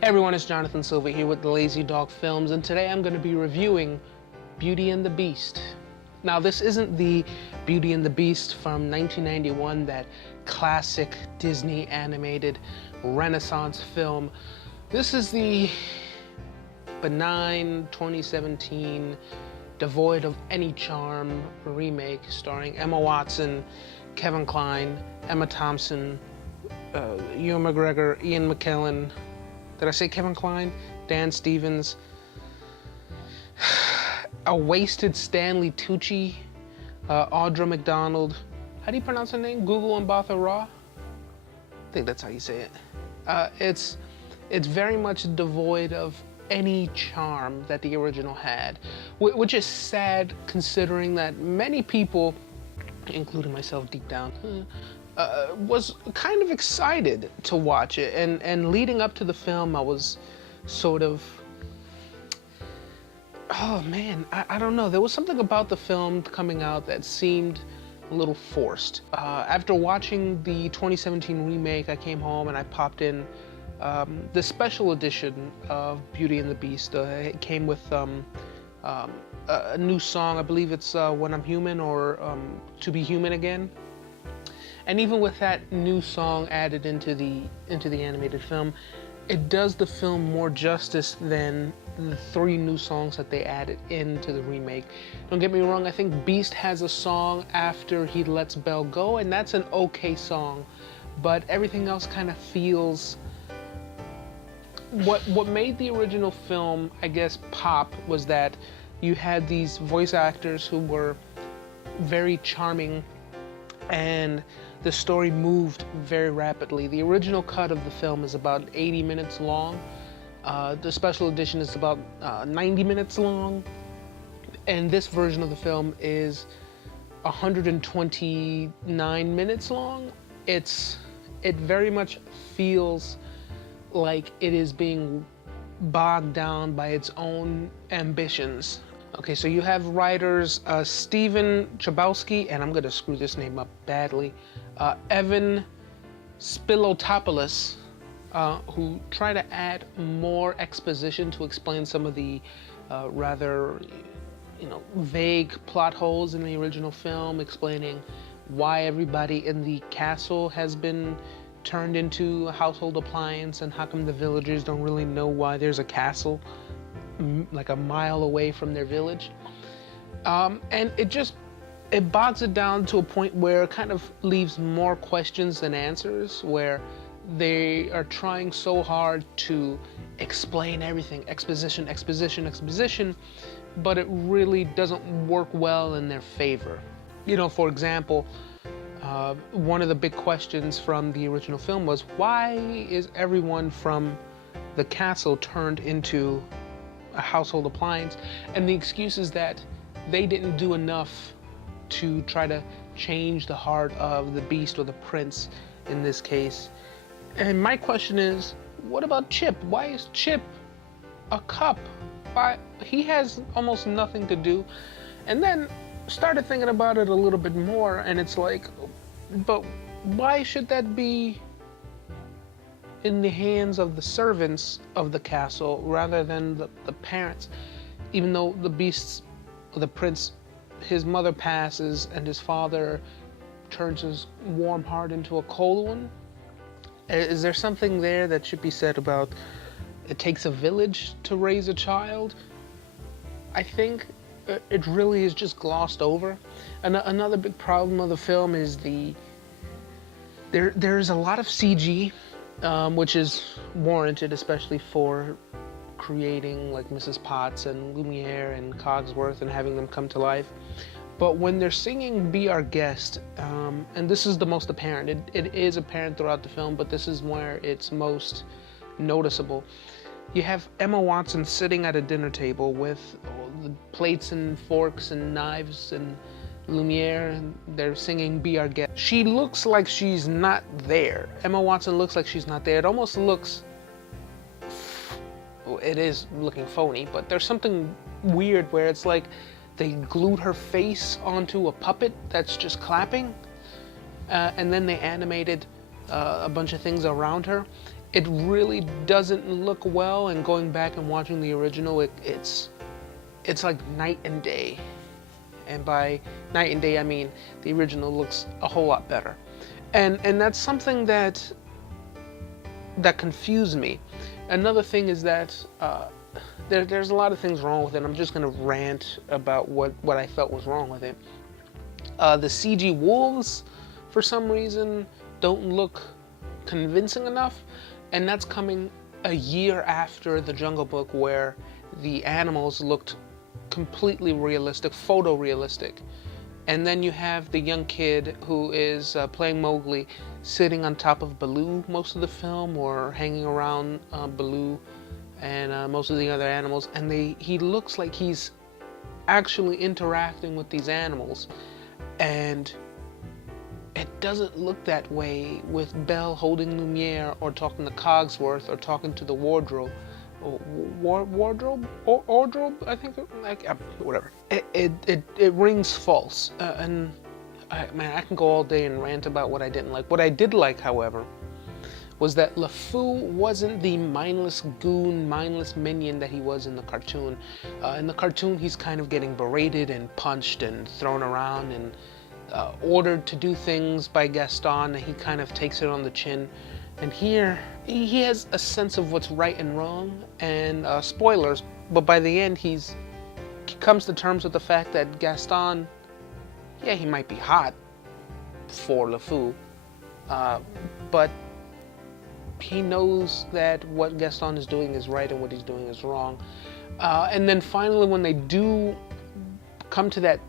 Hey everyone, it's Jonathan Silva here with the LazyDog Films, and today I'm going to be reviewing Beauty and the Beast. Now, this isn't the Beauty and the Beast from 1991, that classic Disney animated Renaissance film. This is the benign 2017, devoid of any charm remake starring Emma Watson, Kevin Kline, Emma Thompson, Ewan McGregor, Ian McKellen. Did I say Kevin Kline? Dan Stevens. A wasted Stanley Tucci. Audra McDonald. How do you pronounce her name? Gugu and Mbatha-Raw? I think that's how you say it. It's very much devoid of any charm that the original had, which is sad considering that many people, including myself deep down, was kind of excited to watch it, and leading up to the film I was sort of, oh man, I don't know, there was something about the film coming out that seemed a little forced. After watching the 2017 remake, I came home and I popped in the special edition of Beauty and the Beast. It came with a new song. I believe it's When I'm Human, or To Be Human Again. And even with that new song added into the animated film, it does the film more justice than the 3 new songs that they added into the remake. Don't get me wrong, I think Beast has a song after he lets Belle go, and that's an okay song, but everything else kind of feels... What made the original film, I guess, pop was that you had these voice actors who were very charming, and the story moved very rapidly. The original cut of the film is about 80 minutes long. The special edition is about 90 minutes long. And this version of the film is 129 minutes long. It very much feels like it is being bogged down by its own ambitions. Okay, so you have writers Stephen Chbosky, and I'm gonna screw this name up badly, Ewan Spiliotopoulos, who try to add more exposition to explain some of the rather, vague plot holes in the original film, explaining why everybody in the castle has been turned into a household appliance, and how come the villagers don't really know why there's a castle like a mile away from their village. And it bogs it down to a point where it kind of leaves more questions than answers, where they are trying so hard to explain everything, exposition, exposition, exposition, but it really doesn't work well in their favor. For example, one of the big questions from the original film was, why is everyone from the castle turned into a household appliance? And the excuse is that they didn't do enough to try to change the heart of the beast, or the prince in this case. And my question is, what about Chip? Why is Chip a cup? Why? He has almost nothing to do. And then started thinking about it a little bit more, and it's like, but why should that be in the hands of the servants of the castle rather than the parents? Even though the beast's, the prince, his mother passes and his father turns his warm heart into a cold one. Is there something there that should be said about it takes a village to raise a child? I think it really is just glossed over. And another big problem of the film is there's a lot of CG, which is warranted, especially for creating like Mrs. Potts and Lumiere and Cogsworth and having them come to life. But when they're singing Be Our Guest, and this is the most apparent, it is apparent throughout the film, but this is where it's most noticeable. You have Emma Watson sitting at a dinner table with the plates and forks and knives and Lumiere, and they're singing Be Our Guest. She looks like she's not there. Emma Watson looks like she's not there. It almost looks, it is looking phony, but there's something weird where it's like they glued her face onto a puppet that's just clapping, and then they animated a bunch of things around her. it really doesn't look well, and going back and watching the original, it's like night and day. And by night and day, I mean the original looks a whole lot better. And that's something that confused me. Another thing is that there's a lot of things wrong with it. I'm just gonna rant about what I felt was wrong with it. The CG wolves, for some reason, don't look convincing enough, and that's coming a year after The Jungle Book, where the animals looked completely realistic, photorealistic. And then you have the young kid who is playing Mowgli sitting on top of Baloo most of the film, or hanging around Baloo and most of the other animals, and he looks like he's actually interacting with these animals. And it doesn't look that way with Belle holding Lumiere, or talking to Cogsworth, or talking to the wardrobe. Wardrobe? I think, whatever. It rings false. And man, I can go all day and rant about what I didn't like. What I did like, however, was that LeFou wasn't the mindless goon, mindless minion that he was in the cartoon. In the cartoon, he's kind of getting berated and punched and thrown around and ordered to do things by Gaston, and he kind of takes it on the chin. And here, he has a sense of what's right and wrong, and spoilers, but by the end, he comes to terms with the fact that Gaston, yeah, he might be hot for LeFou, but he knows that what Gaston is doing is right and what he's doing is wrong. And then finally, when they do come to that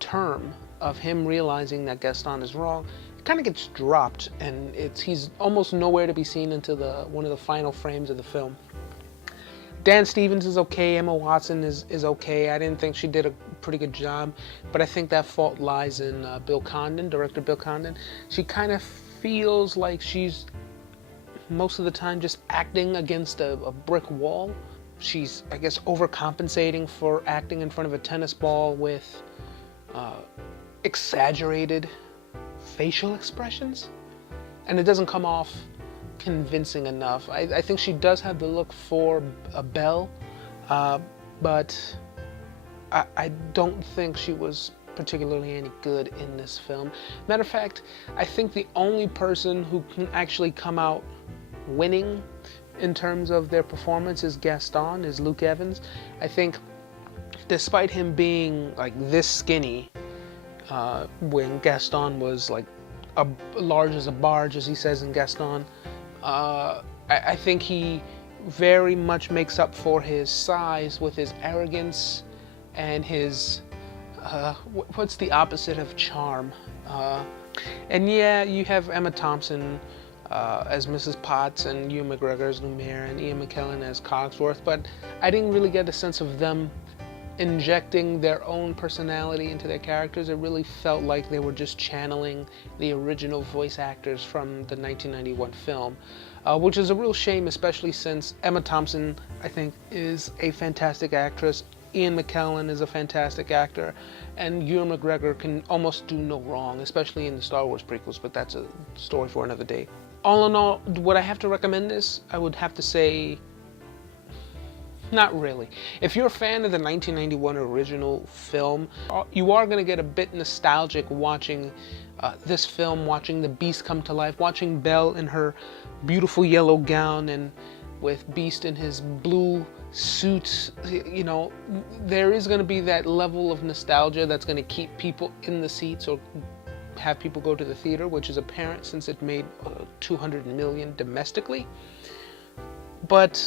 term of him realizing that Gaston is wrong, it kind of gets dropped, and he's almost nowhere to be seen until one of the final frames of the film. Dan Stevens is okay, Emma Watson is okay. I didn't think she did a pretty good job, but I think that fault lies in Bill Condon, director Bill Condon. She kind of feels like she's most of the time just acting against a brick wall. She's, I guess, overcompensating for acting in front of a tennis ball with exaggerated facial expressions, and it doesn't come off convincing enough. I think she does have the look for a Belle, but I don't think she was particularly any good in this film. Matter of fact, I think the only person who can actually come out winning in terms of their performance is Gaston, is Luke Evans. I think despite him being like this skinny, when Gaston was like large as a barge, as he says in Gaston, I think he very much makes up for his size with his arrogance and his, what's the opposite of charm? And yeah, you have Emma Thompson as Mrs. Potts, and Ewan McGregor as Lumiere, and Ian McKellen as Cogsworth, but I didn't really get a sense of them injecting their own personality into their characters. It really felt like they were just channeling the original voice actors from the 1991 film, which is a real shame, especially since Emma Thompson, I think, is a fantastic actress. Ian McKellen is a fantastic actor, and Ewan McGregor can almost do no wrong, especially in the Star Wars prequels, but that's a story for another day. All in all, would I have to recommend this? I would have to say, not really. If you're a fan of the 1991 original film, you are going to get a bit nostalgic watching this film, watching the Beast come to life, watching Belle in her beautiful yellow gown and with Beast in his blue suit. You know, there is going to be that level of nostalgia that's going to keep people in the seats or have people go to the theater, which is apparent since it made $200 million domestically. But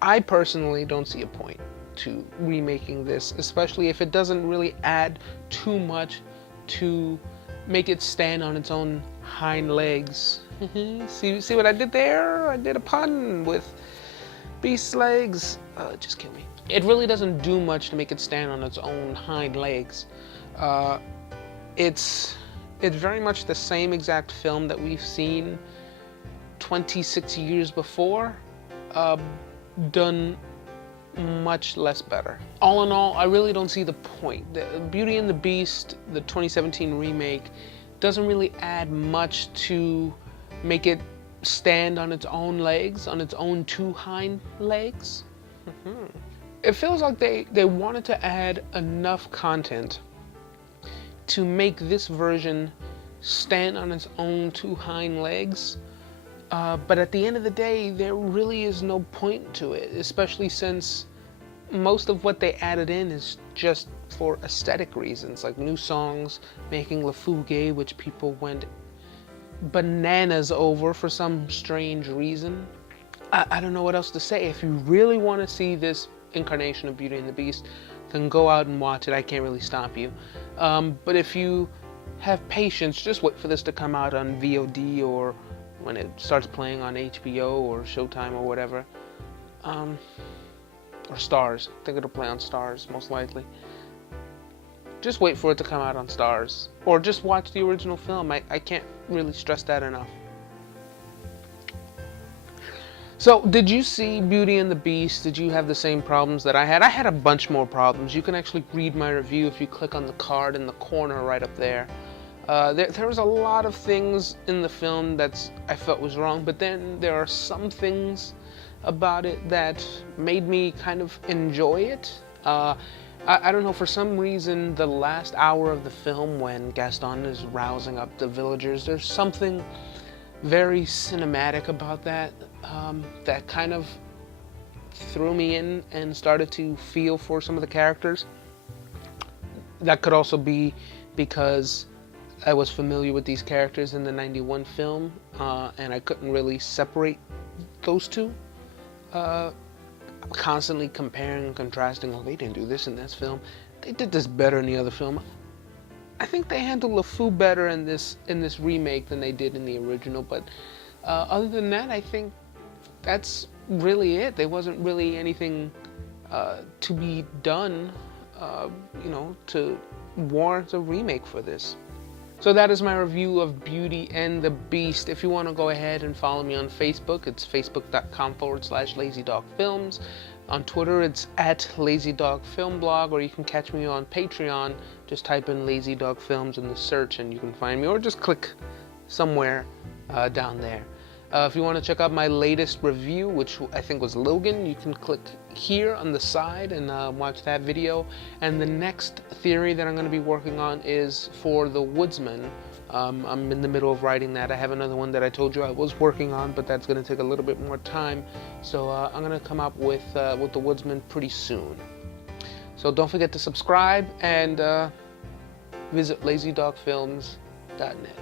I personally don't see a point to remaking this, especially if it doesn't really add too much to make it stand on its own hind legs. See what I did there? I did a pun with Beast's legs. Just kill me. It really doesn't do much to make it stand on its own hind legs. It's very much the same exact film that we've seen 26 years before, done much less better. All in all, I really don't see the point. The Beauty and the Beast, the 2017 remake, doesn't really add much to make it stand on its own legs, on its own two hind legs. It feels like they wanted to add enough content to make this version stand on its own two hind legs, but at the end of the day, there really is no point to it, especially since most of what they added in is just for aesthetic reasons, like new songs, making LeFou gay, which people went bananas over for some strange reason. I don't know what else to say. If you really want to see this incarnation of Beauty and the Beast, then go out and watch it. I can't really stop you. But if you have patience, just wait for this to come out on VOD or when it starts playing on HBO or Showtime or whatever. Or Stars. I think it'll play on Stars, most likely. Just wait for it to come out on Stars. Or just watch the original film. I can't really stress that enough. So, did you see Beauty and the Beast? Did you have the same problems that I had? I had a bunch more problems. You can actually read my review if you click on the card in the corner right up there. There was a lot of things in the film that I felt was wrong, but then there are some things about it that made me kind of enjoy it. I don't know, for some reason, the last hour of the film when Gaston is rousing up the villagers, there's something very cinematic about that, that kind of threw me in and started to feel for some of the characters. That could also be because I was familiar with these characters in the '91 film, and I couldn't really separate those two. Constantly comparing and contrasting. Oh, they didn't do this in this film. They did this better in the other film. I think they handled LeFou better in this remake than they did in the original. But other than that, I think that's really it. There wasn't really anything to be done, you know, to warrant a remake for this. So that is my review of Beauty and the Beast. If you want to go ahead and follow me on Facebook, it's facebook.com/LazyDogFilms. On Twitter, it's @LazyDogFilmBlog, or you can catch me on Patreon. Just type in LazyDog Films in the search and you can find me, or just click somewhere down there. If you want to check out my latest review, which I think was Logan, you can click here on the side and watch that video. And the next theory that I'm going to be working on is for The Woodsman. I'm in the middle of writing that. I have another one that I told you I was working on, but that's going to take a little bit more time. So I'm going to come up with The Woodsman pretty soon. So don't forget to subscribe and visit LazyDogFilms.net.